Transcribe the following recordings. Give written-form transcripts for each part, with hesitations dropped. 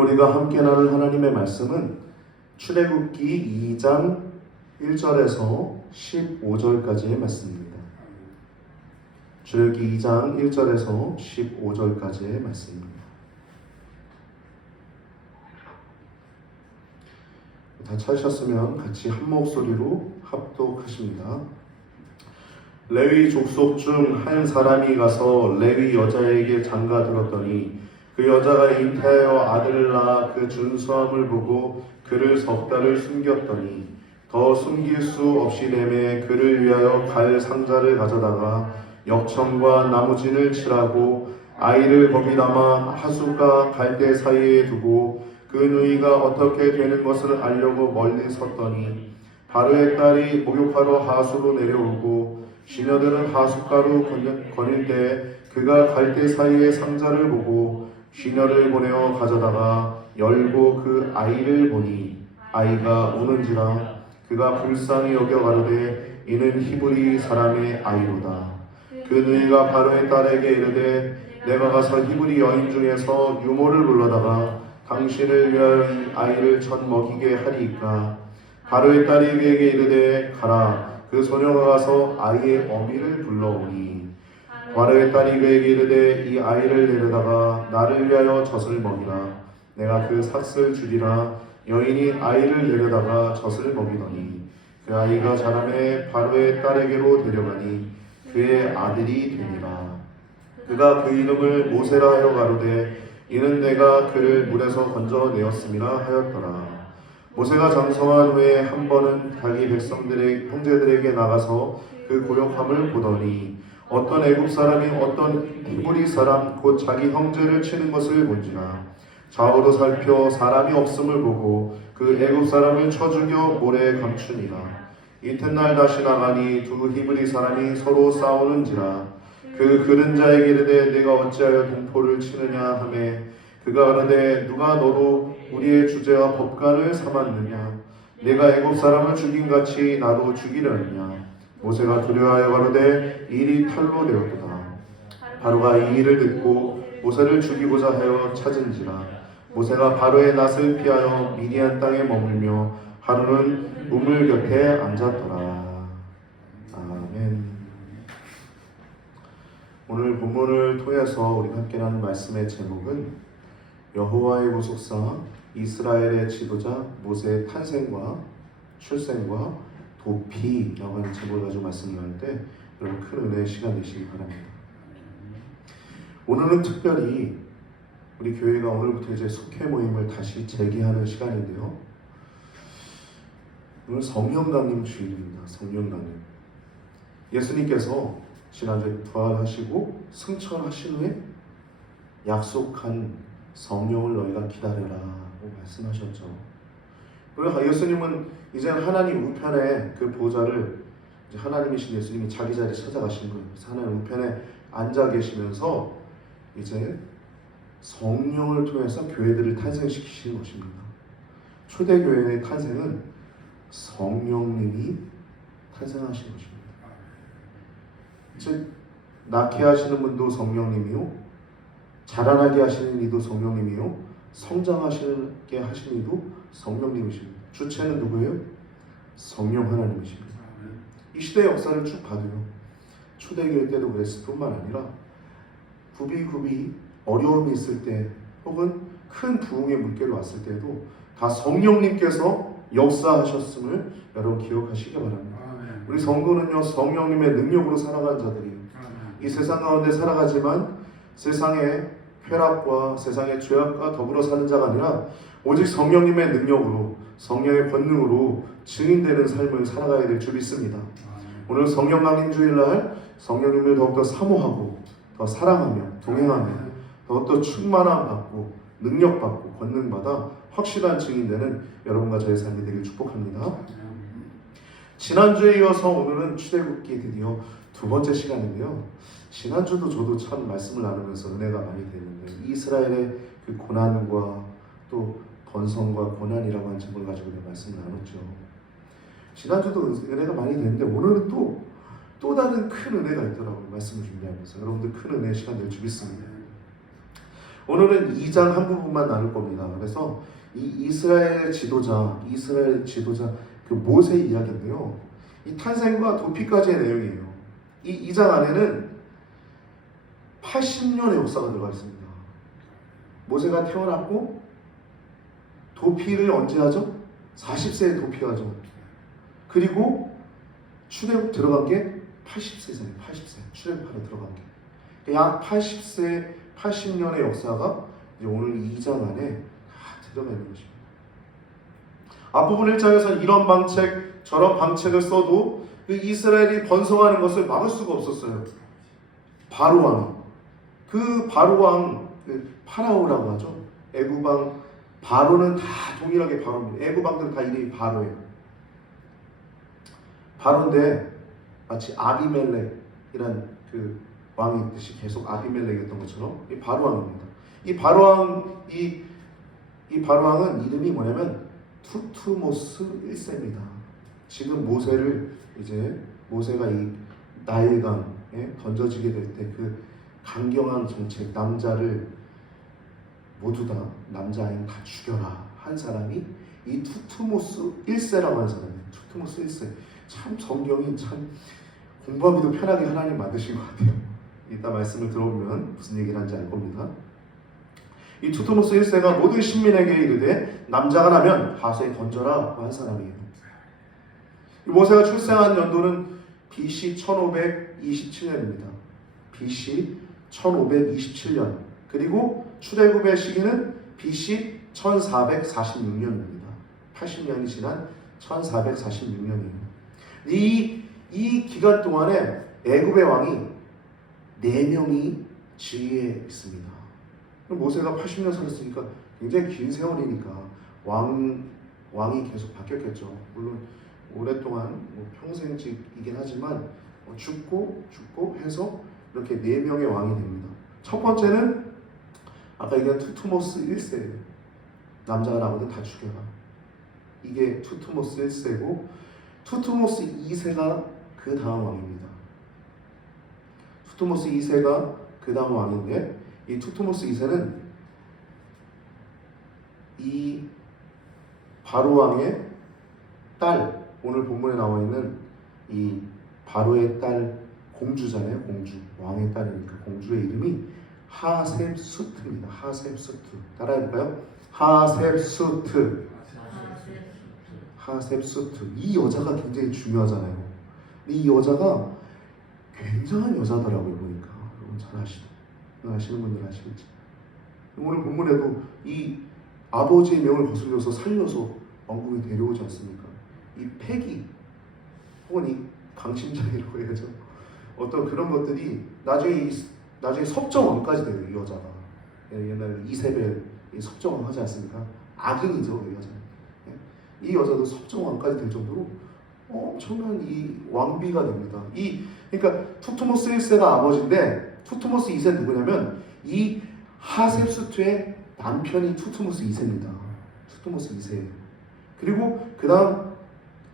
우리가 함께 나눌 하나님의 말씀은 출애굽기 2장 1절에서 15절까지의 말씀입니다. 출애굽기 2장 1절에서 15절까지의 말씀입니다. 다 찾으셨으면 같이 한 목소리로 합독하십니다. 레위 족속 중 한 사람이 가서 레위 여자에게 장가들었더니 그 여자가 잉태하여 아들을 낳아 그 준수함을 보고 그를 석 달을 숨겼더니 더 숨길 수 없이 되매 그를 위하여 갈 상자를 가져다가 역청과 나무진을 칠하고 아이를 거기 담아 하수가 갈대 사이에 두고 그 누이가 어떻게 되는 것을 알려고 멀리 섰더니 바로의 딸이 목욕하러 하수로 내려오고 시녀들은 하숫가로 거닐 때 그가 갈대 사이에 상자를 보고 시녀를 보내어 가져다가 열고 그 아이를 보니 아이가 우는지라 그가 불쌍히 여겨 가로되 이는 히브리 사람의 아이로다. 그 누이가 바로의 딸에게 이르되 내가 가서 히브리 여인 중에서 유모를 불러다가 당신을 위하여 이 아이를 첫 먹이게 하리이까. 바로의 딸이 그에게 이르되 가라. 그 소녀가 가서 아이의 어미를 불러오니 바로의 딸이 그에게 이르되 이 아이를 데려다가 나를 위하여 젖을 먹이라. 내가 그 삭을 주리라. 여인이 아이를 데려다가 젖을 먹이더니 그 아이가 자라매 바로의 딸에게로 데려가니 그의 아들이 되니라. 그가 그 이름을 모세라 하여 가로되 이는 내가 그를 물에서 건져내었음이라 하였더라. 모세가 장성한 후에 한 번은 자기 백성들의 형제들에게 나가서 그 고역함을 보더니 어떤 애굽 사람이 어떤 히브리 사람 곧 자기 형제를 치는 것을 본지라. 좌우로 살펴 사람이 없음을 보고 그 애굽 사람을 쳐 죽여 모래에 감추니라. 이튿날 다시 나가니 두 히브리 사람이 서로 싸우는지라. 그 그른자에게 이르되 내가 어찌하여 동포를 치느냐 하매 그가 이르되 누가 너로 우리의 주제와 법관을 삼았느냐. 내가 애굽 사람을 죽인 같이 나도 죽이려느냐. 모세가 두려워하여 가로되 일이 탈로 되었도다. 바로가 이 일을 듣고 모세를 죽이고자 하여 찾은지라. 모세가 바로의 낯을 피하여 미디안 땅에 머물며 하루는 우물 곁에 앉았더라. 아멘. 오늘 본문을 통해서 우리가 함께 나눈 말씀의 제목은 여호와의 구속사 이스라엘의 지도자 모세의 탄생과 출생과 도피라고 하는 제목을 가지고 말씀을 나눌 때 여러분 큰 은혜의 시간 되시기 바랍니다. 오늘은 특별히 우리 교회가 오늘부터 이제 속회 모임을 다시 재개하는 시간인데요. 오늘 성령강림 주일입니다. 성령강림. 예수님께서 지난주에 부활하시고 승천하신 후에 약속한 성령을 너희가 기다려라고 말씀하셨죠. 그리고 예수님은 이제 하나님 우편에 그 보좌를 이제 하나님이신 예수님이 자기 자리에 찾아가신 거예요. 그래서 하나님 우편에 앉아 계시면서 이제 성령을 통해서 교회들을 탄생시키시는 것입니다. 초대교회의 탄생은 성령님이 탄생하신 것입니다. 즉 낳게 하시는 분도 성령님이요, 자라나게 하시는 이도 성령님이요, 성장하시게 하시는 이도 성령님이십니다. 주체는 누구예요? 성령 하나님이십니다. 이 시대의 역사를 쭉 봐도요, 초대교회 때도 그랬을 뿐만 아니라 구비구비 어려움이 있을 때 혹은 큰 부흥의 물결이 왔을 때도 다 성령님께서 역사하셨음을 여러분 기억하시기 바랍니다. 우리 성도는요, 성령님의 능력으로 살아가는 자들이에요. 이 세상 가운데 살아가지만 세상의 쾌락과 세상의 죄악과 더불어 사는 자가 아니라 오직 성령님의 능력으로, 성령의 권능으로 증인되는 삶을 살아가야 될 줄 믿습니다. 오늘 성령 강림 주일날 성령님을 더욱더 사모하고 더 사랑하며 동행하며 더욱더 충만함 받고 능력 받고 권능 받아 확실한 증인되는 여러분과 저의 삶이 되길 축복합니다. 지난주에 이어서 오늘은 출애굽기 드디어 두 번째 시간인데요. 지난주도 저도 참 말씀을 나누면서 은혜가 많이 되는데 이스라엘의 그 고난과 또 번성과 고난이라고 하는 제목을 가지고 말씀을 나눴죠. 지난주도 은혜가 많이 되는데 오늘은 또 다른 큰 은혜가 있더라고요. 말씀을 준비하면서 여러분들 큰 은혜의 시간 될 줄 믿습니다. 오늘은 2장 한 부분만 나눌 겁니다. 그래서 이 이스라엘 지도자 그 모세 이야기인데요. 이 탄생과 도피까지의 내용이에요. 이 2장 안에는 80년의 역사가 들어가 있습니다. 모세가 태어났고 도피를 언제 하죠? 40세에 도피하죠. 그리고 출애굽 들어간 게 80세잖아요. 80세 출애굽하러 들어간 게. 약 80세, 80년의 역사가 이제 오늘 2장 안에 다 들어가 있는 것입니다. 앞부분 1장에서는 이런 방책, 저런 방책을 써도 그 이스라엘이 번성하는 것을 막을 수가 없었어요. 바로왕, 그 바로왕, 그 파라오라고 하죠. 애굽왕 바로는 다 동일하게 바로입니다. 애굽왕들은 다 이름이 바로예요. 바로인데 마치 아비멜렉이란 그 왕이 있듯이 계속 아비멜렉이었던 것처럼 이 바로왕입니다. 이 바로왕은 이름이 뭐냐면 투투모스 1세입니다. 지금 모세가 이 나일강에 던져지게 될 때 그 강경한 정책, 남자를 모두 다 남자아이는 다 죽여라 한 사람이 이 투투모스 1세라고 하는 사람이에요. 투투모스 1세. 참 성경이 참 공부하기도 편하게 하나님 만드신 것 같아요. 이따 말씀을 들어보면 무슨 얘기를 하는지 알 겁니다. 이 투투모스 1세가 모든 신민에게 이르되 남자가 나면 하수에 던져라 한 사람이에요. 모세가 출생한 연도는 BC 1527년입니다. BC 1527년. 그리고 출애굽의 시기는 BC 1446년입니다. 80년이 지난 1446년이에요. 이 기간 동안에 애굽의 왕이 4명이 지위에 있습니다. 모세가 80년 살았으니까 굉장히 긴 세월이니까 왕이 계속 바뀌었겠죠. 물론 오랫동안 평생직이긴 하지만 죽고 해서 이렇게 4명의 왕이 됩니다. 첫 번째는 아까 얘기한 투투모스 1세예요. 남자가 나오든 다 죽여라. 이게 투투모스 1세고 투투모스 2세가 그 다음 왕입니다. 투투모스 2세가 그 다음 왕인데 이 투투모스 2세는 이 바로 왕의 딸, 오늘 본문에 나와 있는 이 바로의 딸 공주잖아요. 공주, 왕의 딸이니까 공주의 이름이 하셉수트입니다. 하셉수트. 따라해볼까요? 하셉수트. 이 여자가 굉장히 중요하잖아요. 이 여자가 굉장한 여자더라고요. 보니까 여러분 잘 아시는 분들 아시겠죠? 오늘 본문에도 이 아버지의 명을 거슬려서 살려서 왕궁에 데려오지 않습니까? 이 패기 혹은 이 강심장이라고 해야죠. 어떤 그런 것들이 나중에 섭정왕까지 돼요. 이 여자가 옛날 이세벨 섭정왕 하지 않습니까? 악인이죠. 이 여자. 이 여자도 섭정왕까지 될 정도로 엄청난 이 왕비가 됩니다. 그러니까 투투모스 1세가 아버지인데 투투모스 2세는 누구냐면 이 하셉수트의 남편이 투투모스 2세입니다. 투투모스 2세. 그리고 그 다음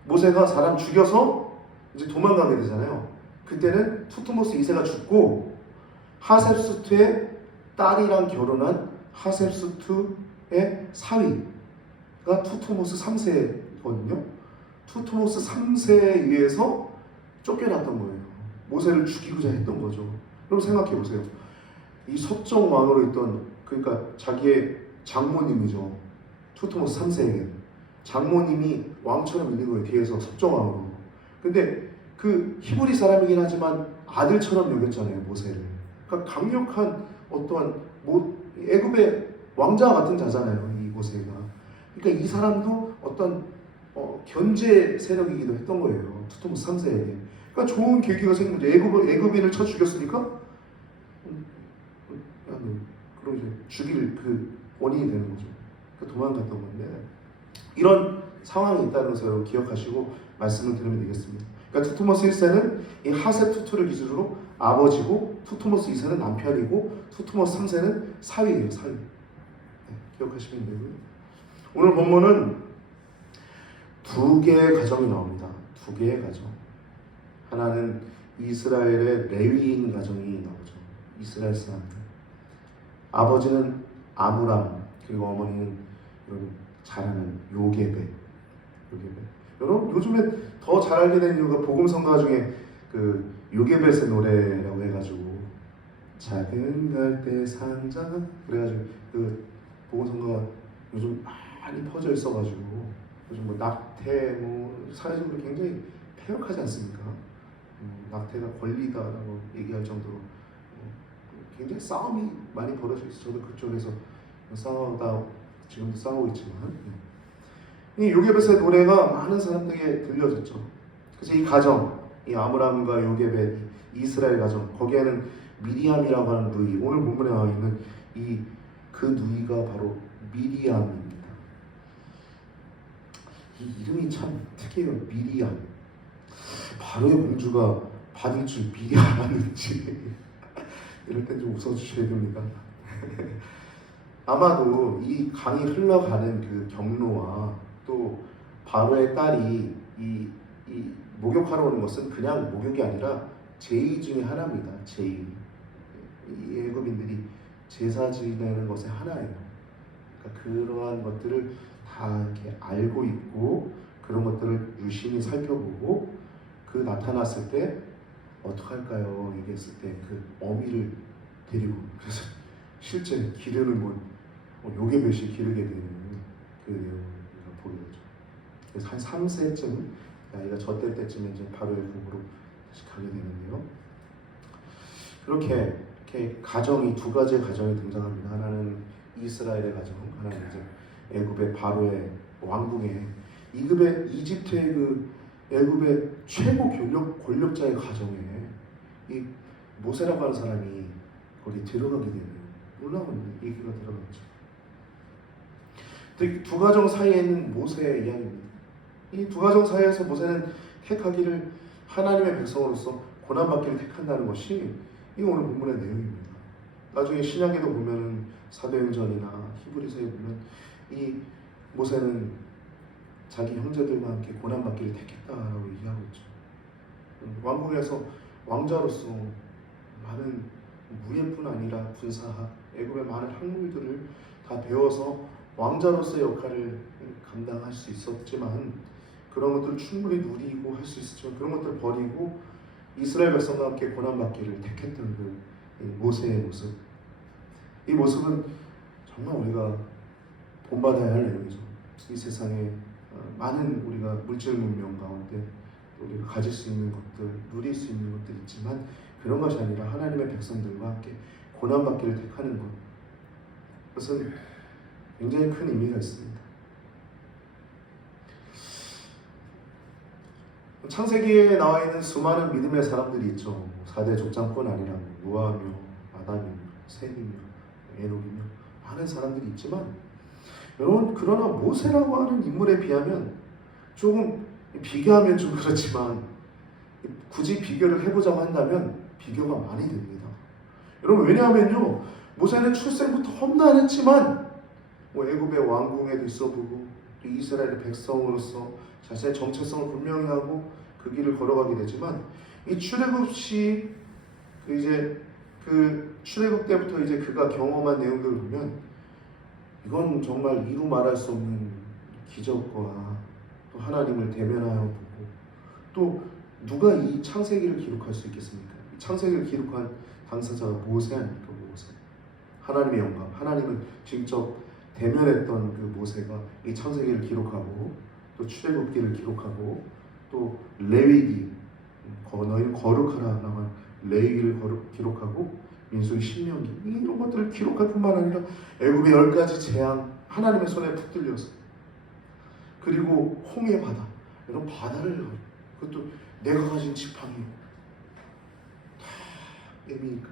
모세가 사람 죽여서 이제 도망가게 되잖아요. 그때는 투투모스 2세가 죽고 하셉수트의 딸이랑 결혼한 하셉수트의 사위가 투투모스 3세거든요. 투투모스 3세에 의해서 쫓겨났던 거예요. 모세를 죽이고자 했던 거죠. 그럼 생각해 보세요. 이 섭정왕으로 있던 그러니까 자기의 장모님이죠. 투투모스 3세에게 장모님이 왕처럼 있는 거예요. 뒤에서 섭정왕으로. 근데 그 히브리 사람이긴 하지만 아들처럼 여겼잖아요. 모세를. 그러니까 강력한 어떠한 애굽의 왕자 같은 자잖아요. 이 모세가. 그러니까 이 사람도 어떤 견제 세력이기도 했던 거예요. 투투모스 3세에게. 그러니까 좋은 계기가 생긴 거죠. 애굽인을 쳐 죽였으니까 그럼 이제 죽일 그 원인이 되는 거죠. 그러니까 도망갔던 건데 이런 상황이 있다는 것을 기억하시고 말씀을 드리면 되겠습니다. 그러니까 투투모스 1세는 이 하셉투투를 기준으로 아버지고 투투모스 2세는 남편이고 투투모스 3세는 사위예요. 사위. 네, 기억하시면 되고요. 오늘 본문은 2개의 가정이 나옵니다. 2개의 가정. 하나는 이스라엘의 레위인 가정이 나오죠. 이스라엘 사람들. 아버지는 아므람, 그리고 어머니는 여러분 잘 아는 요게벳. 여러분 요즘에 더 잘 알게 된 이유가 복음 성가 중에 그 요게벳의 노래라고 해가지고 작은 갈대 상자 그래가지고 그 복음 성가가 요즘 많이 퍼져 있어가지고 요즘 뭐 낙태 뭐 사회적으로 굉장히 폐역하지 않습니까? 낙태가 권리다라고 얘기할 정도로 굉장히 싸움이 많이 벌어져 있어요. 저도 그쪽에서 싸우다 지금도 싸우고 있지만 이 요게벳의 노래가 많은 사람들에게 들려졌죠. 그래서 이 가정, 이 아므람과 요게벳, 이스라엘 가정, 거기에는 미리암이라고 하는 누이, 오늘 본문에 나와 있는 그 누이가 바로 미리암입니다. 이 이름이 참 특이해요. 미리암. 바로의 공주가 받을 줄 미리 알았는지 이럴 땐 좀 웃어주셔야 됩니다. 아마도 이 강이 흘러가는 그 경로와 또 바로의 딸이 이 목욕하러 오는 것은 그냥 목욕이 아니라 제의 중에 하나입니다. 제의. 이 애굽인들이 제사 지내는 것의 하나예요. 그러니까 그러한 것들을 다 이렇게 알고 있고 그런 것들을 유심히 살펴보고 그 나타났을 때 어떡할까요? 얘기했을 때 그 어미를 데리고 그래서 실제 기르는 요게벳이 기르게 되는 그 내용을 보게 되죠. 그래서 한 3세쯤 아이가 젖될 때쯤에 이제 바로의 궁으로 다시 가게 되는데요. 그렇게 가정이 두 가지의 가정이 등장합니다. 하나는 이스라엘의 가정, 하나는 이제 애굽의 바로의 왕궁에 이집트의 그 애굽의 최고 권력자의 가정에 이 모세라고 하는 사람이 거기 들어가게 되는 놀라운 얘기가 들어갔죠. 두 가정 사이에 있는 모세의 이야기입니다. 이 두 가정 사이에서 모세는 택하기를 하나님의 백성으로서 고난받기를 택한다는 것이 이 오늘 본문의 내용입니다. 나중에 신약에도 보면은 사도행전이나 히브리서에 보면 이 모세는 자기 형제들과 함께 고난받기를 택했다라고 얘기하고 있죠. 왕국에서 왕자로서 많은 무예뿐 아니라 군사학, 애굽의 많은 학문들을 다 배워서 왕자로서의 역할을 감당할 수 있었지만 그런 것들을 충분히 누리고 할 수 있었지만 그런 것들을 버리고 이스라엘 백성과 함께 고난받기를 택했던 그 모세의 모습, 이 모습은 정말 우리가 본받아야 할 내용이죠. 이 세상에 많은 우리가 물질 문명 가운데 우리가 가질 수 있는 것들, 누릴 수 있는 것들 있지만 그런 것이 아니라 하나님의 백성들과 함께 고난받기를 택하는 것, 그것은 굉장히 큰 의미가 있습니다. 창세기에 나와 있는 수많은 믿음의 사람들이 있죠. 4대 족장뿐 아니라 노아며 아담이며 셈이며 에녹이며 많은 사람들이 있지만 여러분, 그러나 모세라고 하는 인물에 비하면 조금 비교하면 좀 그렇지만 굳이 비교를 해보자고 한다면 비교가 많이 됩니다. 여러분, 왜냐하면요, 모세는 출생부터 험난했지만 애굽의 왕궁에도 있어보고 또 이스라엘의 백성으로서 자신의 정체성을 분명히 하고 그 길을 걸어가게 되지만 이 출애굽 시 그 출애굽 때부터 이제 그가 경험한 내용들을 보면 이건 정말 이루 말할 수 없는 기적과 또 하나님을 대면하여 보고 또 누가 이 창세기를 기록할 수 있겠습니까? 이 창세기를 기록한 당사자가 모세 아닙니까? 모세. 하나님의 영광, 하나님을 직접 대면했던 그 모세가 이 창세기를 기록하고 또 출애굽기를 기록하고 또 레위기, 너희는 거룩하라라고 한 레위기를 기록하고 민수기, 신명기 이런 것들을 기록할 뿐만 아니라 애굽의 10가지 재앙 하나님의 손에 붙들려서 그리고 홍해 바다, 이런 바다를 그것도 내가 가진 지팡이로 다 애미니까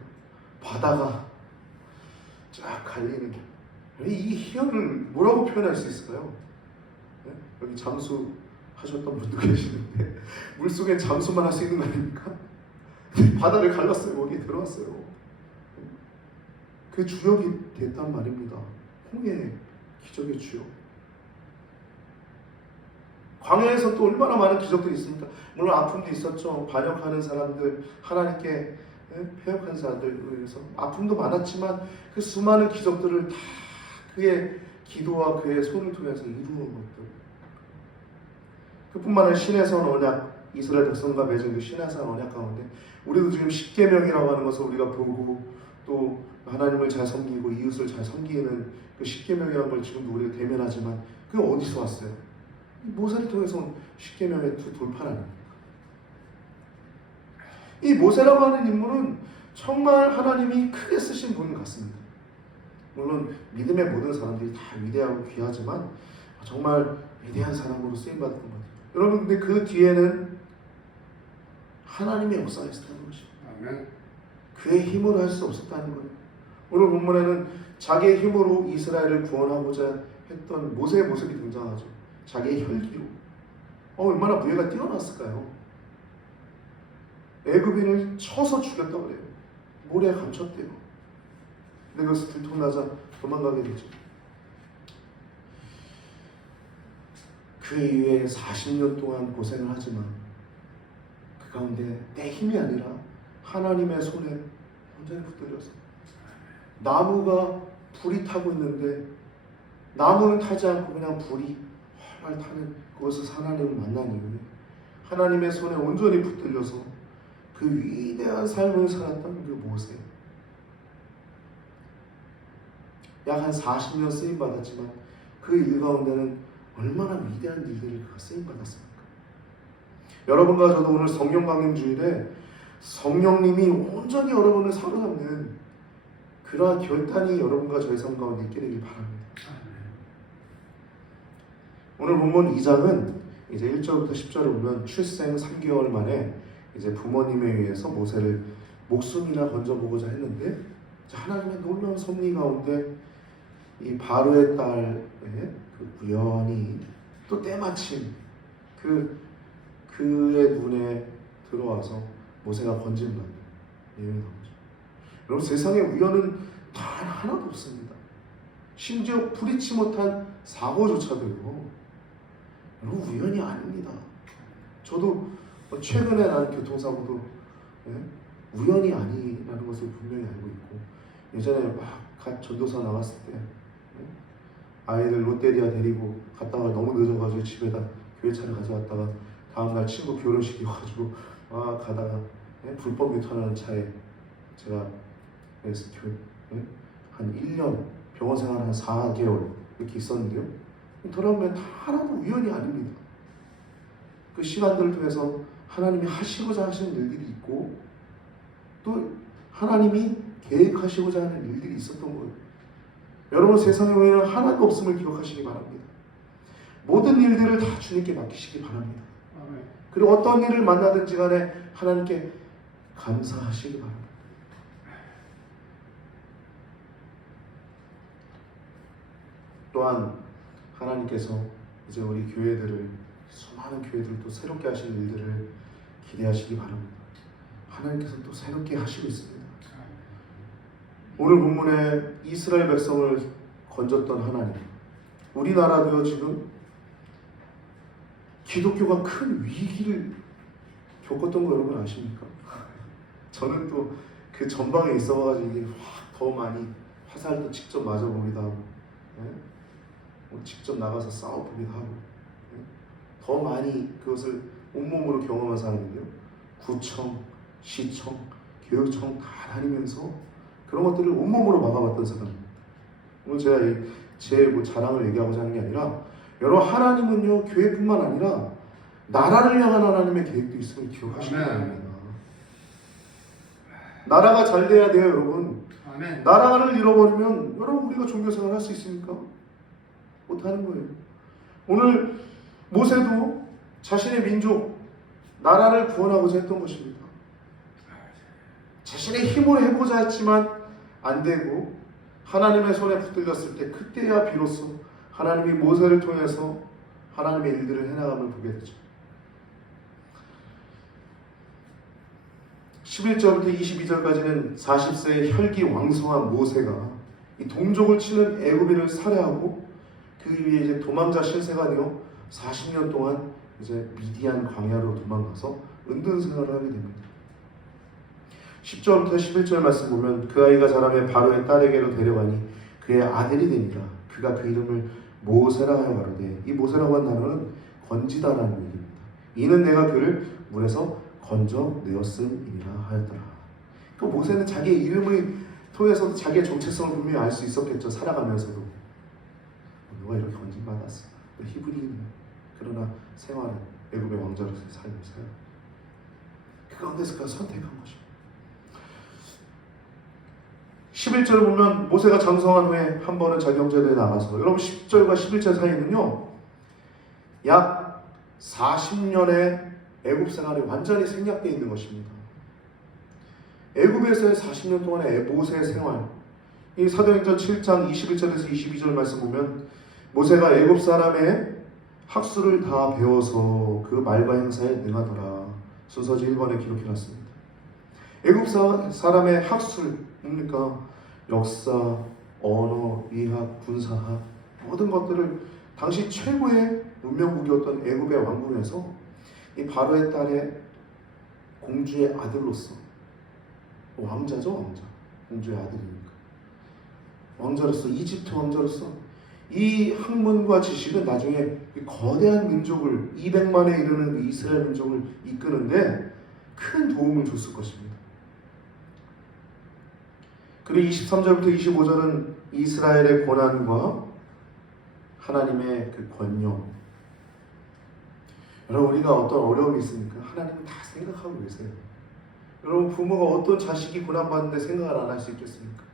바다가 쫙 갈리는 이 희열을 뭐라고 표현할 수 있을까요? 네? 여기 잠수하셨던 분도 계시는데 물속에 잠수만 할 수 있는 거 아닙니까? 바다를 갈랐어요. 거기에 들어갔어요. 그 주역이 됐단 말입니다. 홍해 기적의 주역. 광야에서 또 얼마나 많은 기적들이 있습니까? 물론 아픔도 있었죠. 반역하는 사람들, 하나님께 패역한 사람들, 그래서 아픔도 많았지만 그 수많은 기적들을 다 그의 기도와 그의 손을 통해서 이루는 것들. 그뿐만 아니라 신해선 언약, 이스라엘 백성과 맺은 그 신해선 언약 가운데 우리도 지금 십계명이라고 하는 것을 우리가 보고 또 하나님을 잘 섬기고 이웃을 잘 섬기는 그 십계명이라는 걸 지금도 우리가 대면하지만 그게 어디서 왔어요? 모세를 통해서 온 십계명의 두 돌판 아닙니까? 이 모세라고 하는 인물은 정말 하나님이 크게 쓰신 분 같습니다. 물론 믿음의 모든 사람들이 다 위대하고 귀하지만 정말 위대한 사람으로 쓰임받았던 것 같아요. 여러분, 근데 그 뒤에는 하나님의 역사가 있었다는 것입니다. 아멘. 그의 힘으로 할 수 없었다는 거예요. 오늘 본문에는 자기의 힘으로 이스라엘을 구원하고자 했던 모세의 모습이 등장하죠. 자기의 혈기로. 얼마나 무예가 뛰어났을까요? 애굽인을 쳐서 죽였다고 그래요. 모래에 감췄대요. 근데 그것을 들통나자 도망가게 되죠. 그 이후에 40년 동안 고생을 하지만 그 가운데 내 힘이 아니라 하나님의 손에 완전히 붙들려서 나무가 불이 타고 있는데 나무는 타지 않고 그냥 불이 활활 타는 그것을 하나님을 만난 이후에 하나님의 손에 온전히 붙들려서 그 위대한 삶을 살았던 그 모세. 약 한 40년 쓰임받았지만 그 일 가운데는 얼마나 위대한 일들을 그가 쓰임받았습니까? 여러분과 저도 오늘 성령 강림 주일에 성령님이 온전히 여러분을 사로잡는 그러한 결단이 여러분과 저의 삶 가운데 있게 되길 바랍니다. 오늘 본문 2장은 이제 1절부터 10절을 보면 출생 3개월 만에 이제 부모님에 의해서 모세를 목숨이나 건져보고자 했는데 하나님의 놀라운 섭리 가운데 이 바로의 딸의 그 우연히 또 때마침 그의 눈에 들어와서 모세가 건진받는 예외가 나오죠. 여러분, 세상에 우연은 단 하나도 없습니다. 심지어 부리치 못한 사고조차도요, 여러분, 우연이 아닙니다. 저도 최근에 난 교통사고도 우연이 아니라는 것을 분명히 알고 있고, 예전에 막 전도사 나갔을 때 아이들 롯데리아 데리고 갔다가 너무 늦어가지고 집에다 교회차를 가져왔다가 다음날 친구 결혼식이어가지고 가다가 불법 유턴하는 차에 제가 한 1년 병원 생활 한 4개월 이렇게 있었는데요. 돌아보면 다 하나도 우연이 아닙니다. 그 시간들을 통해서 하나님이 하시고자 하시는 일들이 있고 또 하나님이 계획하시고자 하는 일들이 있었던 거예요. 여러분, 세상에 우연은 하나도 없음을 기억하시기 바랍니다. 모든 일들을 다 주님께 맡기시기 바랍니다. 그리고 어떤 일을 만나든지 간에 하나님께 감사하시기 바랍니다. 또한 하나님께서 이제 우리 교회들을, 수많은 교회들을 또 새롭게 하시는 일들을 기대하시기 바랍니다. 하나님께서 또 새롭게 하시고 있습니다. 오늘 본문에 이스라엘 백성을 건졌던 하나님, 우리나라도요 지금 기독교가 큰 위기를 겪었던 거 여러분 아십니까? 저는 또 그 전방에 있어가지고 이게 확 더 많이 화살도 직접 맞아보기도 하고, 직접 나가서 싸워보기도 하고, 더 많이 그것을 온몸으로 경험한 사람인데요. 구청, 시청, 교육청 다 다니면서 그런 것들을 온몸으로 막아봤던 사람입니다. 오늘 제가 제 자랑을 얘기하고자 하는 게 아니라, 여러분, 하나님은요 교회뿐만 아니라 나라를 향한 하나님의 계획도 있음을 기억하시기 바랍니다. 나라가 잘 돼야 돼요, 여러분. 아멘. 나라를 잃어버리면 여러분 우리가 종교생활 할 수 있습니까? 못하는 거예요. 오늘 모세도 자신의 민족, 나라를 구원하고자 했던 것입니다. 자신의 힘으로 해보자 했지만 안 되고 하나님의 손에 붙들렸을 때 그때야 비로소 하나님이 모세를 통해서 하나님의 일들을 해나감을 보게 되죠. 11절부터 22절까지는 40세의 혈기 왕성한 모세가 이 동족을 치는 애굽인을 살해하고 그 위에 이제 도망자 신세가 되어 40년 동안 이제 미디안 광야로 도망가서 은둔 생활을 하게 됩니다. 10절부터 11절 말씀 보면 그 아이가 자라매 바로의 딸에게로 데려가니 그의 아들이 되니라. 그가 그 이름을 모세라 하여 가로되, 이 모세라고 한 단어는 건지다라는 얘기입니다. 이는 내가 그를 물에서 건져내었음이니라 하였더라. 그 모세는 자기의 이름을 통해서도 자기의 정체성을 분명히 알 수 있었겠죠. 살아가면서도 누가 이렇게 건진받았어, 히브리인이야. 그러나 생활은 애굽의 왕자로서의 삶을 살아요. 그 가운데서 그가 선택한 것입니다. 11절을 보면 모세가 장성한 후에 한 번은 자기 형제들이 나가서, 여러분 10절과 11절 사이는요 약 40년의 애굽 생활이 완전히 생략되어 있는 것입니다. 애굽에서의 40년 동안의 모세의 생활, 이 사도행전 7장 21절에서 22절 말씀 보면 모세가 애굽 사람의 학술을 다 배워서 그 말과 행사에 능하더라. 순서지 1번에 기록해놨습니다. 애굽 사람의 학술, 뭡니까? 역사, 언어, 의학, 군사학, 모든 것들을 당시 최고의 문명국이었던 애굽의 왕궁에서 이 바로의 딸의 공주의 아들로서, 왕자죠, 왕자, 공주의 아들이니까 왕자로서, 이집트 왕자로서 이 학문과 지식은 나중에 거대한 민족을, 200만에 이르는 이스라엘 민족을 이끄는데 큰 도움을 줬을 것입니다. 그리고 23절부터 25절은 이스라엘의 고난과 하나님의 그 권념. 여러분, 우리가 어떤 어려움이 있으니까 하나님은 다 생각하고 계세요. 여러분, 부모가 어떤 자식이 고난받는데 생각을 안 할 수 있겠습니까?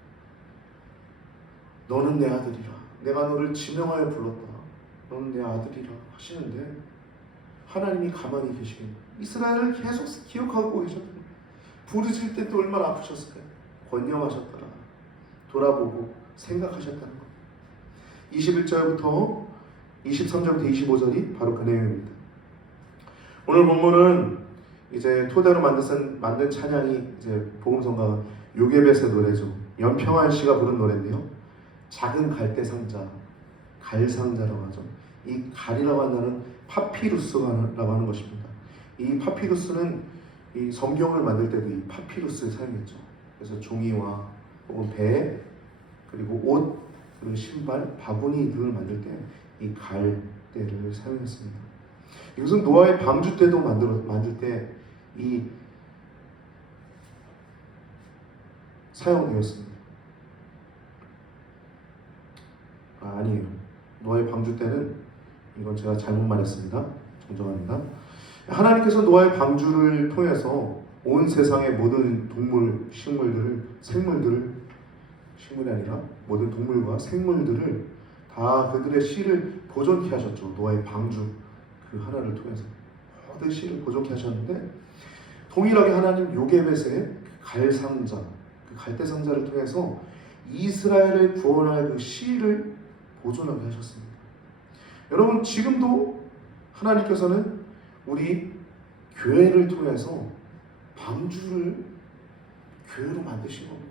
너는 내 아들이라, 내가 너를 지명하여 불렀다, 너는 내 아들이라 하시는데 하나님이 가만히 계시겠네요. 이스라엘을 계속 기억하고 계셨더니 부르실 때 또 얼마나 아프셨을까요? 권념하셨더라, 돌아보고 생각하셨다는 것. 21절부터 23절부터 25절이 바로 그 내용입니다. 오늘 본문은 이제 토대로 만든 찬양이 이제 복음성가 요게벳의 노래죠. 연평한 씨가 부른 노래인데요. 작은 갈대상자, 갈상자라고 하죠. 이 갈이라고 한다는 파피루스라고 하는 것입니다. 이 파피루스는 이 성경을 만들 때도 이 파피루스를 사용했죠. 그래서 종이와 혹은 배, 그리고 옷, 그리고 신발, 바구니 등을 만들 때 이 갈대를 사용했습니다. 이것은 노아의 방주 때도 만들 때 이 사용되었습니다. 아니에요. 노아의 방주 때는, 이건 제가 잘못 말했습니다. 정정합니다. 하나님께서 노아의 방주를 통해서 온 세상의 모든 동물, 생물들을, 식물이 아니라 모든 동물과 생물들을 다 그들의 씨를 보존케 하셨죠. 노아의 방주 그 하나를 통해서 모든 씨를 보존케 하셨는데, 동일하게 하나님 요게벳의 그 갈상자, 그 갈대상자를 통해서 이스라엘을 구원할 그 씨를 보존하게 하셨습니다. 여러분, 지금도 하나님께서는 우리 교회를 통해서 방주를 교회로 만드신 겁니다.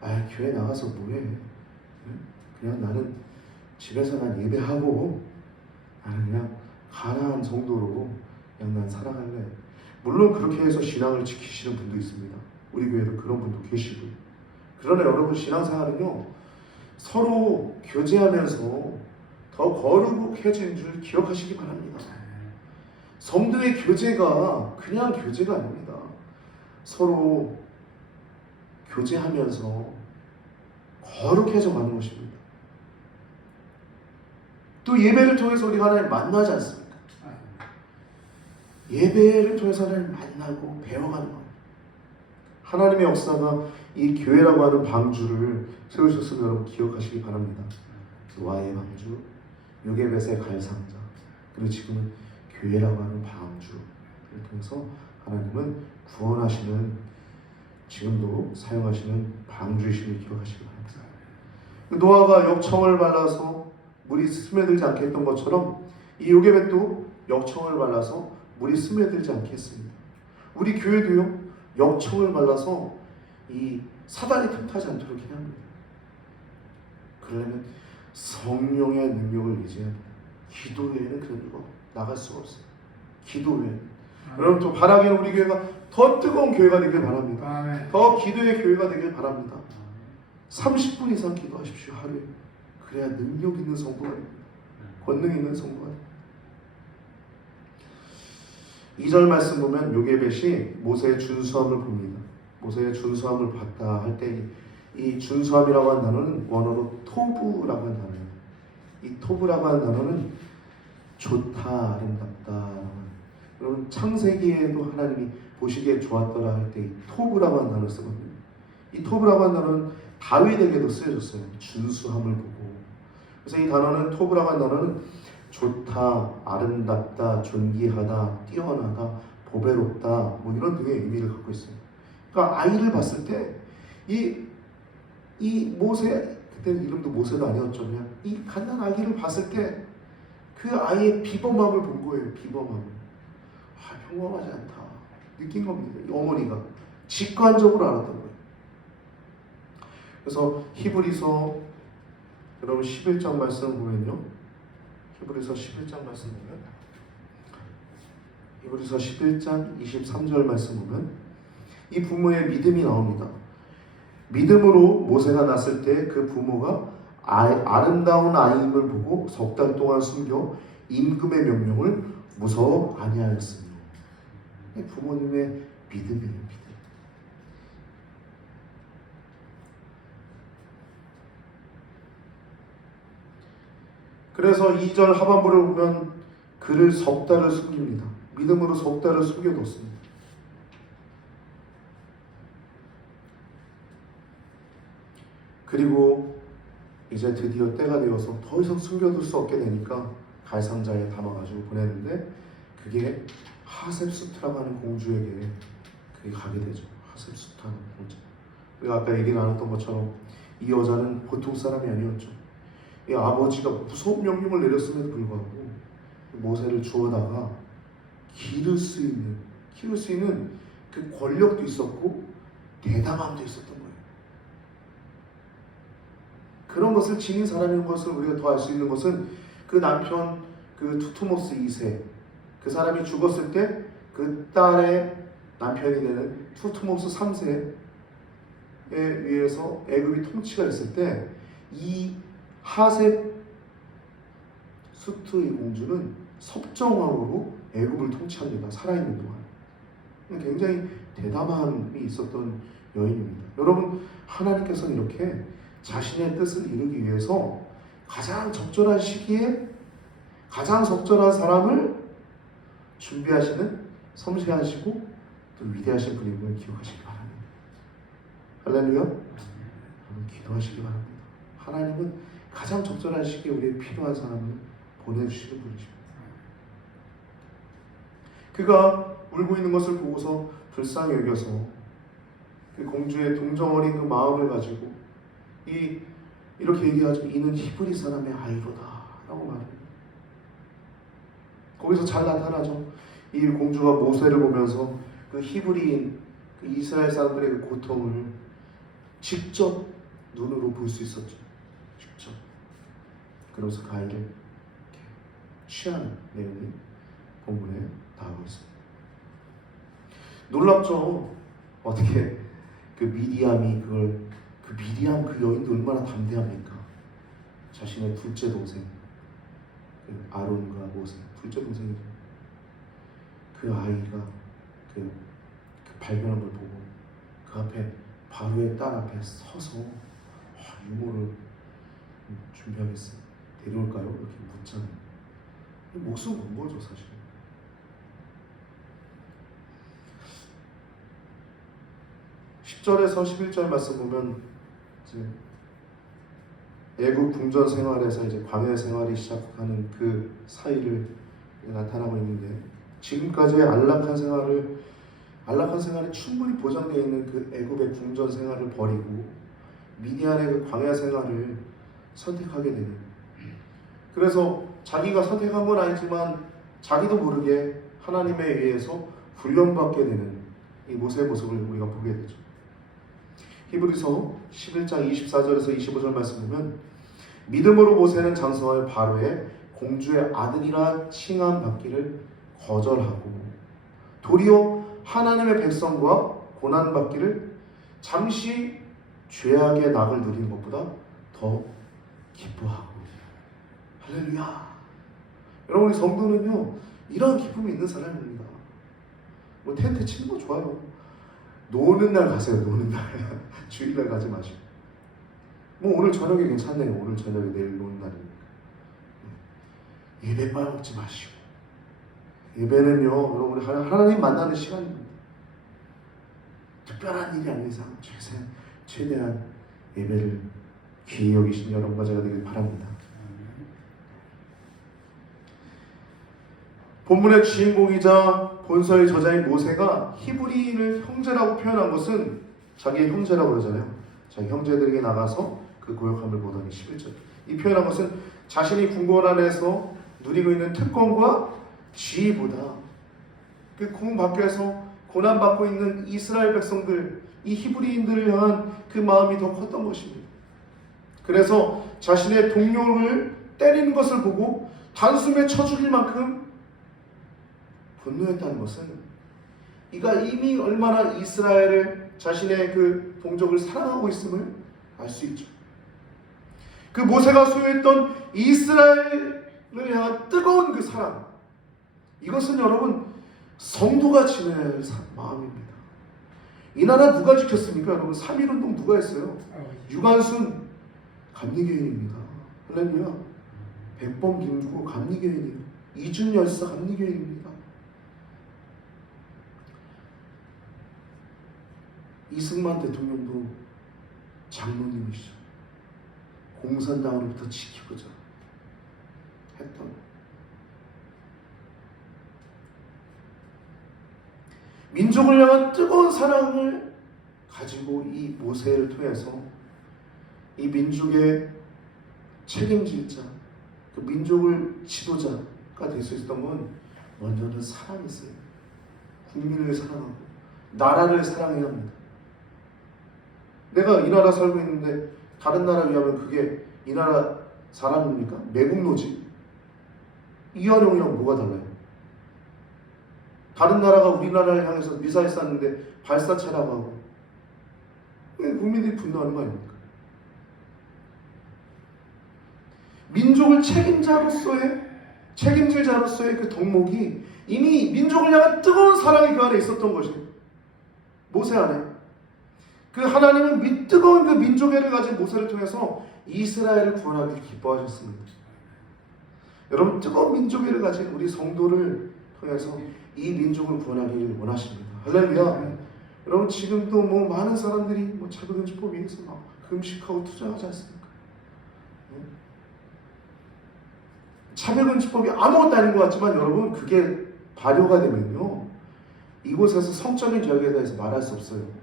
아, 교회 나가서 뭐해? 그냥 나는 집에서 난 예배하고 나는 그냥 가난한 정도로 그냥 난 살아갈래. 물론 그렇게 해서 신앙을 지키시는 분도 있습니다. 우리 교회도 그런 분도 계시고요. 그러나 여러분, 신앙생활은요 서로 교제하면서 더 거룩해진 줄 기억하시기 바랍니다. 성도의 교제가 그냥 교제가 아닙니다. 서로 교제하면서 거룩해져 가는 것입니다. 또 예배를 통해서 우리가 하나님 만나지 않습니까? 예배를 통해서 하나님 만나고 배워가는 겁니다. 하나님의 역사가 이 교회라고 하는 방주를 세우셨으면 여러분 기억하시기 바랍니다. 노아의 방주, 요게벳의 갈상자, 그리고 지금은 교회라고 하는 방주를 통해서 하나님은 구원하시는, 지금도 사용하시는 방주이심을 기억하시기 바랍니다. 노아가 역청을 발라서 물이 스며들지 않게 했던 것처럼 이 요게벳도 역청을 발라서 물이 스며들지 않게 했습니다. 우리 교회도요 역청을 발라서 이 사단이 틈타지 않도록 해야 합니다. 그러려면 성령의 능력을 의지해야 합니다. 기도 외에는 그런 일가 나갈 수가 없어요. 기도 외에. 여러분, 또 바라기는 우리 교회가 더 뜨거운 교회가 되길 바랍니다. 더 기도의 교회가 되길 바랍니다. 30분 이상 기도하십시오, 하루에. 그래야 능력 있는 성도가 됩니다. 권능 있는 성도가 됩니다. 2절 말씀 보면 요게벳이 모세의 준수함을 봅니다. 모세의 준수함을 봤다 할 때 이 준수함이라고 하는 단어는 원어로 토브라고 하는 단어예요. 이 토브라고 하는 단어는 좋다, 아름답다. 여러분 창세기에도 하나님이 보시기에 좋았더라 할 때 이 토브라고 하는 단어를 쓰거든요. 이 토브라고 하는 단어는 다윗에게도 쓰여졌어요. 준수함을 보고. 그래서 이 단어는 토브라고 하는 단어는 좋다, 아름답다, 존귀하다, 뛰어나다, 보배롭다 뭐 이런 등의 의미를 갖고 있어요. 그러니까 아이를 봤을 때 이 모세, 그때는 이름도 모세도 아니었죠. 그냥 이 갓난 아기를 봤을 때 그 아이의 비범함을 본 거예요. 비범함을. 평범하지 않다 느낀 겁니다. 이 어머니가 직관적으로 알았던 거예요. 그래서 히브리서 여러분 11장 말씀 보면요. 히브리서 11장 말씀 보면 히브리서 11장 23절 말씀 보면 이 부모의 믿음이 나옵니다. 믿음으로 모세가 낳았을 때 그 부모가 아름다운 아이임을 보고 석 달 동안 숨겨 임금의 명령을 무서워 아니하였으며. 부모님의 믿음이에요. 믿음. 그래서 2절 하반부를 보면 그를 석 달을 숨깁니다. 믿음으로 석 달을 숨겨뒀습니다. 그리고 이제 드디어 때가 되어서 더 이상 숨겨둘 수 없게 되니까 갈상자에 담아가지고 보내는데 그게 하셉수트라고 하는 공주에게 그게 가게 되죠. 하셉수트라는 공주. 우리가 아까 얘기 나눴던 것처럼 이 여자는 보통 사람이 아니었죠. 이 아버지가 무서운 명령을 내렸음에도 불구하고 모세를 주워다가 기를 수 있는 그 권력도 있었고 대담함도 있었던 거예요. 그런 것을 지닌 사람인 것을 우리가 더 알 수 있는 것은 그 남편 그 투투모스 2세 그 사람이 죽었을 때 그 딸의 남편이 되는 투투모스 3세에 의해서 애굽이 통치가 됐을 때 이 하셉 수트의 공주는 섭정왕으로 애굽을 통치합니다. 살아있는 동안. 굉장히 대담함이 있었던 여인입니다. 여러분, 하나님께서는 이렇게 자신의 뜻을 이루기 위해서 가장 적절한 시기에 가장 적절한 사람을 준비하시는 섬세하시고 또 위대하신 분임을 기억하시기 바랍니다. 할렐루야. 여러분 기도하시기 바랍니다. 하나님은 가장 적절한 시기에 우리의 필요한 사람을 보내주시는 분이십니다. 그가 울고 있는 것을 보고서 불쌍히 여겨서 그 공주의 동정 어린 그 마음을 가지고 이렇게 얘기하죠. 이는 히브리 사람의 아이로다 라고 말합니다. 거기서 잘 나타나죠. 이 공주가 모세를 보면서 그 히브리인 그 이스라엘 사람들의 그 고통을 직접 눈으로 볼 수 있었죠. 직접. 그러면서 그 아이를 취하는 내용이 본문에 나오고 있습니다. 놀랍죠. 어떻게 그 미디암이 그 미디암 그 여인도 얼마나 담대합니까? 자신의 둘째 동생 그 아론과 모세 둘째 동생이죠. 그 아이가 그 발견한 걸 보고 그 앞에 바로의 딸 앞에 서서 유모를 준비하겠어요. 데려올까요? 이렇게 묻잖아요. 목숨 건 거죠 사실. (10절에서 11절) 말씀 보면 이제 애국 궁전 생활에서 이제 광야 생활이 시작하는 그 사이를 나타나고 있는데 지금까지의 안락한 생활이 충분히 보장되어 있는 그 애굽의 궁전 생활을 버리고 미디안의 그 광야 생활을 선택하게 되는. 그래서 자기가 선택한 건 아니지만 자기도 모르게 하나님에 의해서 훈련받게 되는 이 모세의 모습을 우리가 보게 되죠. 히브리서 11장 24절에서 25절 말씀 보면 믿음으로 모세는 장성하여 바로의 공주의 아들이라 칭함받기를 거절하고 도리어 하나님의 백성과 고난받기를 잠시 죄악의 낙을 누리는 것보다 더 기뻐하고. 할렐루야. 여러분, 우리 성도는요 이런 기쁨이 있는 사람입니다. 뭐 텐트 치는 거 좋아요. 노는 날 가세요. 노는 날. 주일날 가지 마시고. 뭐 오늘 저녁에 괜찮네요. 오늘 저녁에 내일 노는 날이니까. 예배 빠먹지 마시고. 예배는요 여러분 하나님 만나는 시간입니다. 특별한 일이 아닌 이상 최대한 예배를 귀히 여기신 여러분과 제가 되길 바랍니다. 본문의 주인공이자 본서의 저자인 모세가 히브리인을 형제라고 표현한 것은 자기의 형제라고 그러잖아요. 자기 형제들에게 나가서 그 고역함을 보더니 11절. 이 표현한 것은 자신이 궁궐 안에서 누리고 있는 특권과 지위보다 그 궁 밖에서 고난받고 있는 이스라엘 백성들, 이 히브리인들을 향한 그 마음이 더 컸던 것입니다. 그래서 자신의 동료를 때리는 것을 보고 단숨에 쳐 죽일 만큼 분노했다는 것은 이가 이미 얼마나 이스라엘을 자신의 그 동족을 사랑하고 있음을 알 수 있죠. 그 모세가 소유했던 이스라엘을 향한 뜨거운 그 사랑, 이것은 여러분 성도가 지녀야 할 마음입니다. 이 나라 누가 지켰습니까? 여러분 3.1운동 누가 했어요? 유관순 감리교인입니다. 할렐루야. 백범 김구 감리교인이에요. 이준 열사 감리교인입니다. 이승만 대통령도 장로님이시죠. 공산당으로부터 지키고자 했던. 민족을 향한 뜨거운 사랑을 가지고 이 모세를 통해서 이 민족의 책임질자, 그 민족을 지도자가 될 수 있었던 건 먼저는 사랑이었어요. 국민을 사랑하고 나라를 사랑해야 합니다. 내가 이 나라 살고 있는데 다른 나라 위하면 그게 이 나라 사람입니까? 매국노지. 이완용이랑 뭐가 달라요? 다른 나라가 우리나라를 향해서 미사일 쐈는데 발사체라고 하고 국민들이 분노하는 거 아닙니까? 민족을 책임질 자로서의 그 덕목이 이미 민족을 향한 뜨거운 사랑이 그 안에 있었던 것이 모세 안에. 그 하나님은 뜨거운 그 민족애를 가진 모세를 통해서 이스라엘을 구원하기를 기뻐하셨습니다. 여러분 뜨거운 민족애를 가진 우리 성도를 통해서 이 민족을 구원하기를 원하십니다. 할렐루야. 여러분 지금도 뭐 많은 사람들이 뭐 차별금지법 위해서 막 금식하고 투자하지 않습니까? 차별금지법이 아무것도 아닌 것 같지만 여러분 그게 발효가 되면요 이곳에서 성적인 저격에 대해서 말할 수 없어요.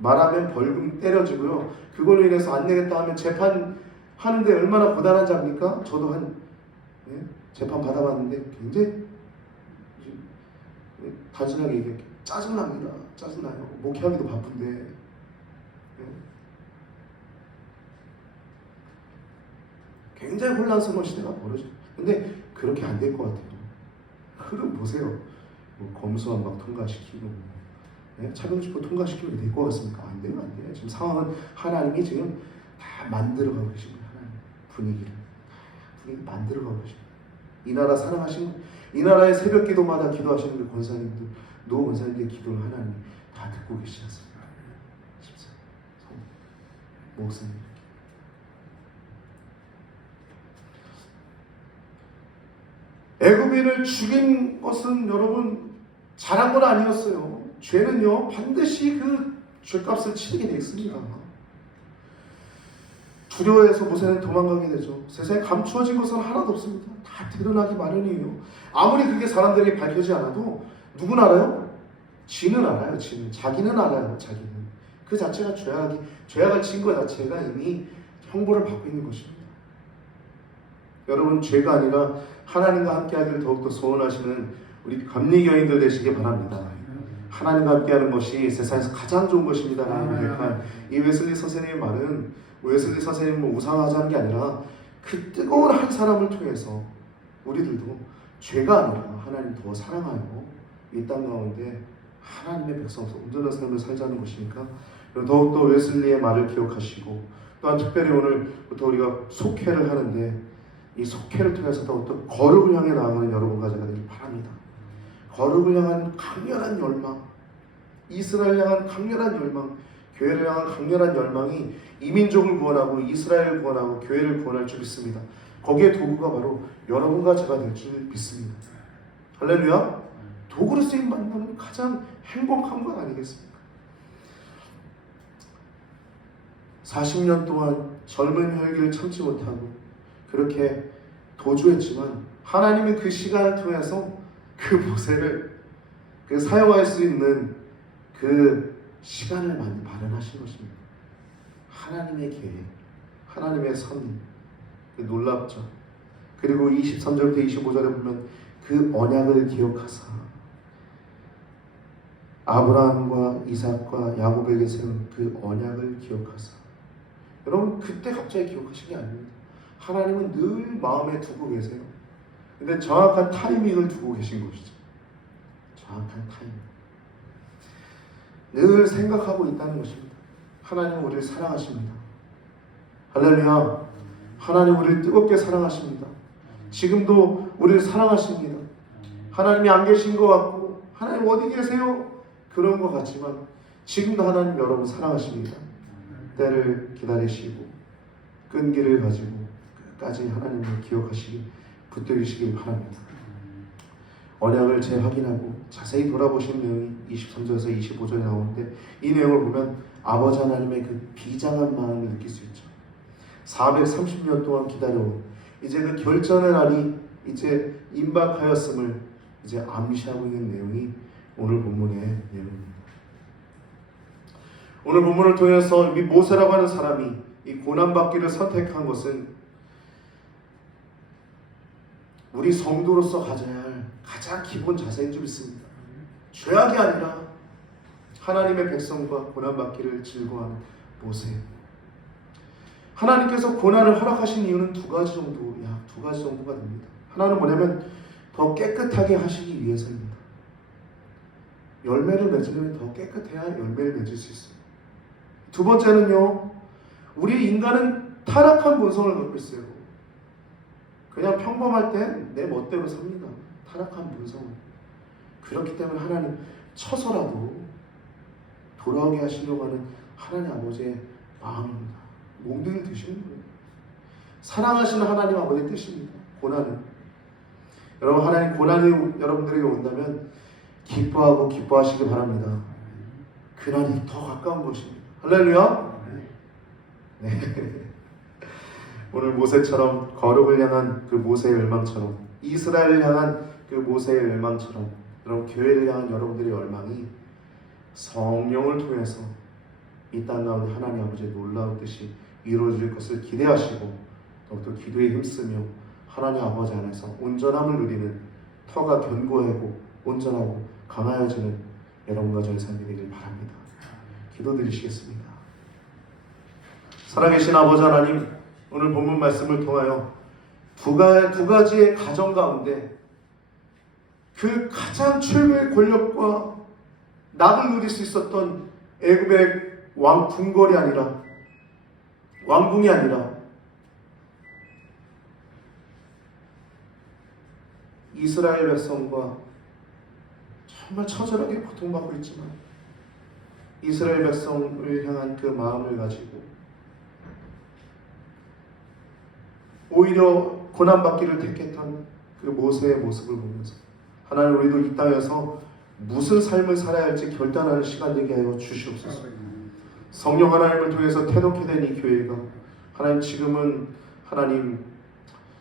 말하면 벌금 때려지고요. 그걸로 인해서 안 내겠다 하면 재판하는데 얼마나 고단한지 압니까? 저도 재판 받아봤는데 굉장히 단순하게 얘기할게요. 짜증납니다. 짜증나요. 목회하기도 바쁜데 굉장히 혼란스러운 시대가 벌어져요. 근데 그렇게 안 될 것 같아요. 흐름 보세요. 뭐 검수완 막 통과시키고 차별금지법 통과시키면 될 것 같습니까? 안 돼요, 안 돼요. 지금 상황은 하나님이 지금 다 만들어가고 계십니다. 하나님 분위기 만들어가고 계십니다. 이 나라 사랑하시는, 이 나라의 새벽기도마다 기도하시는 그 권사님들, 노 권사님들의 기도를 하나님이 다 듣고 계시지 않습니까? 목사님. 애굽인을 죽인 것은 여러분 잘한 건 아니었어요. 죄는요 반드시 그 죄값을 치르게 되어 있습니다. 두려워해서 모세는 도망가게 되죠. 세상에 감추어진 것은 하나도 없습니다. 다 드러나기 마련이에요. 아무리 그게 사람들에게 밝혀지지 않아도 누군 알아요? 지는 알아요. 지는 자기는 알아요. 자기는 그 자체가 죄악을 진 것 자체가 이미 형벌을 받고 있는 것입니다. 여러분 죄가 아니라 하나님과 함께하기를 더욱더 소원하시는 우리 감리교인들 되시기 바랍니다. 하나님과 함께하는 것이 세상에서 가장 좋은 것입니다. 이 웨슬리 선생님의 말은 웨슬리 선생님을 우상화하자는 게 아니라 그 뜨거운 한 사람을 통해서 우리들도 죄가 아니라 하나님 더 사랑하여 이 땅 가운데 하나님의 백성으로서 온전한 삶을 살자는 것이니까 더욱더 웨슬리의 말을 기억하시고 또한 특별히 오늘부터 우리가 속회를 하는데 이 속회를 통해서도 또 거룩을 향해 나아가는 여러분과 제가 되길 바랍니다. 거룩을 향한 강렬한 열망, 이스라엘 향한 강렬한 열망, 교회를 향한 강렬한 열망이 이민족을 구원하고 이스라엘을 구원하고 교회를 구원할 줄 믿습니다. 거기에 도구가 바로 여러분과 제가 될 줄 믿습니다. 할렐루야. 도구로 쓰임 받는 것은 가장 행복한 것 아니겠습니까? 40년 동안 젊은 혈기를 참지 못하고 그렇게 도주했지만 하나님은 그 시간을 통해서 그 모세를 사용할 수 있는 그 시간을 많이 마련하신 것입니다. 하나님의 계획, 하나님의 섭리, 놀랍죠. 그리고 23절부터 25절에 보면 그 언약을 기억하사 아브라함과 이삭과 야곱에게 세운 그 언약을 기억하사. 여러분 그때 갑자기 기억하신 게 아닙니다. 하나님은 늘 마음에 두고 계세요. 근데 정확한 타이밍을 두고 계신 것이죠. 정확한 타이밍. 늘 생각하고 있다는 것입니다. 하나님은 우리를 사랑하십니다. 할렐루야. 하나님 우리를 뜨겁게 사랑하십니다. 지금도 우리를 사랑하십니다. 하나님이 안 계신 것 같고 하나님 어디 계세요? 그런 것 같지만 지금도 하나님 여러분 사랑하십니다. 때를 기다리시고 끈기를 가지고 끝까지 하나님을 기억하시기 붙들으시길 바랍니다. 언약을 재확인하고 자세히 돌아보신 내용이 23절에서 25절에 나오는데 이 내용을 보면 아버지 하나님의 그 비장한 마음을 느낄 수 있죠. 430년 동안 기다려온 이제 그 결전의 날이 이제 임박하였음을 이제 암시하고 있는 내용이 오늘 본문의 내용입니다. 오늘 본문을 통해서 이 모세라고 하는 사람이 이 고난받기를 선택한 것은 우리 성도로서 가져야 할 가장 기본 자세인 줄 믿습니다. 죄악이 아니라 하나님의 백성과 고난받기를 즐거워하는 모세. 하나님께서 고난을 허락하신 이유는 두 가지 정도가 됩니다. 하나는 뭐냐면 더 깨끗하게 하시기 위해서입니다. 열매를 맺으려면 더 깨끗해야 열매를 맺을 수 있습니다. 두 번째는요, 우리 인간은 타락한 본성을 갖고 있어요. 그냥 평범할 땐 내 멋대로 삽니다. 타락한 본성을. 그렇기 때문에 하나님 쳐서라도 돌아오게 하시려고 하는 하나님 아버지의 마음입니다. 몽둥이를 드시는 거예요. 사랑하시는 하나님 아버지의 뜻입니다. 고난은. 여러분 하나님 고난이 여러분들에게 온다면 기뻐하고 기뻐하시기 바랍니다. 그날이 더 가까운 것입니다. 할렐루야. 네. 오늘 모세처럼 거룩을 향한 그 모세의 열망처럼 이스라엘을 향한 그 모세의 열망처럼 여러분 교회를 향한 여러분들의 열망이 성령을 통해서 이 땅 가운데 하나님 아버지의 놀라운 뜻이 이루어질 것을 기대하시고 더욱더 기도에 힘쓰며 하나님 아버지 안에서 온전함을 누리는 터가 견고하고 온전하고 강하여지는 여러분과 저의 삶이 되길 바랍니다. 기도드리시겠습니다. 살아계신 아버지 하나님, 오늘 본문 말씀을 통하여 두 가지의 가정 가운데 그 가장 최고의 권력과 낙을 누릴 수 있었던 애굽의 왕궁궐이 아니라 왕궁이 아니라 이스라엘 백성과 정말 처절하게 고통받고 있지만 이스라엘 백성을 향한 그 마음을 가지고 오히려 고난받기를 택했던 그 모세의 모습을 보면서 하나님 우리도 이 땅에서 무슨 삶을 살아야 할지 결단하는 시간 되게 하여 주시옵소서. 성령 하나님을 통해서 태동케 된 이 교회가 하나님 지금은 하나님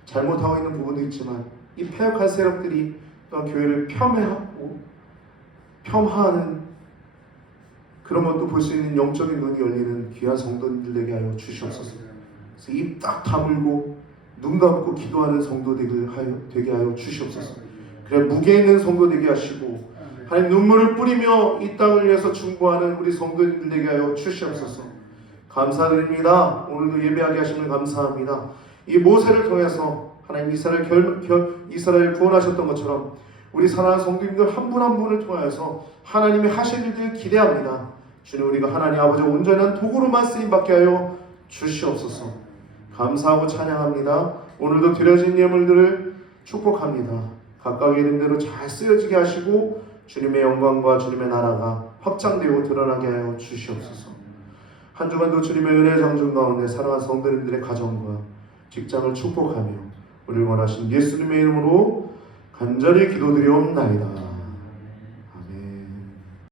잘못하고 있는 부분도 있지만 이 패역한 세력들이 또한 교회를 폄하하는 그런 것도 볼 수 있는 영적인 눈이 열리는 귀한 성도들 되게 하여 주시옵소서. 그래서 입 딱 다물고 눈 감고 기도하는 성도 되게 하여 주시옵소서. 그래 무게 있는 성도 되게 하시고 하나님 눈물을 뿌리며 이 땅을 위해서 중보하는 우리 성도들 되게 하여 주시옵소서. 감사드립니다. 오늘도 예배하게 하심을 감사합니다. 이 모세를 통해서 하나님 이스라엘 구원하셨던 것처럼 우리 사랑하는 성도님들 한 분 한 분을 통하여서 하나님이 하실 일들 기대합니다. 주님 우리가 하나님 아버지 온전한 도구로만 쓰임받게 하여 주시옵소서. 감사하고 찬양합니다. 오늘도 드려진 예물들을 축복합니다. 각각의 이름대로 잘 쓰여지게 하시고 주님의 영광과 주님의 나라가 확장되고 드러나게 하여 주시옵소서. 한 주간도 주님의 은혜 장중 가운데 사랑하는 성도님들의 가정과 직장을 축복하며 우리를 원하신 예수님의 이름으로 간절히 기도드리옵나이다.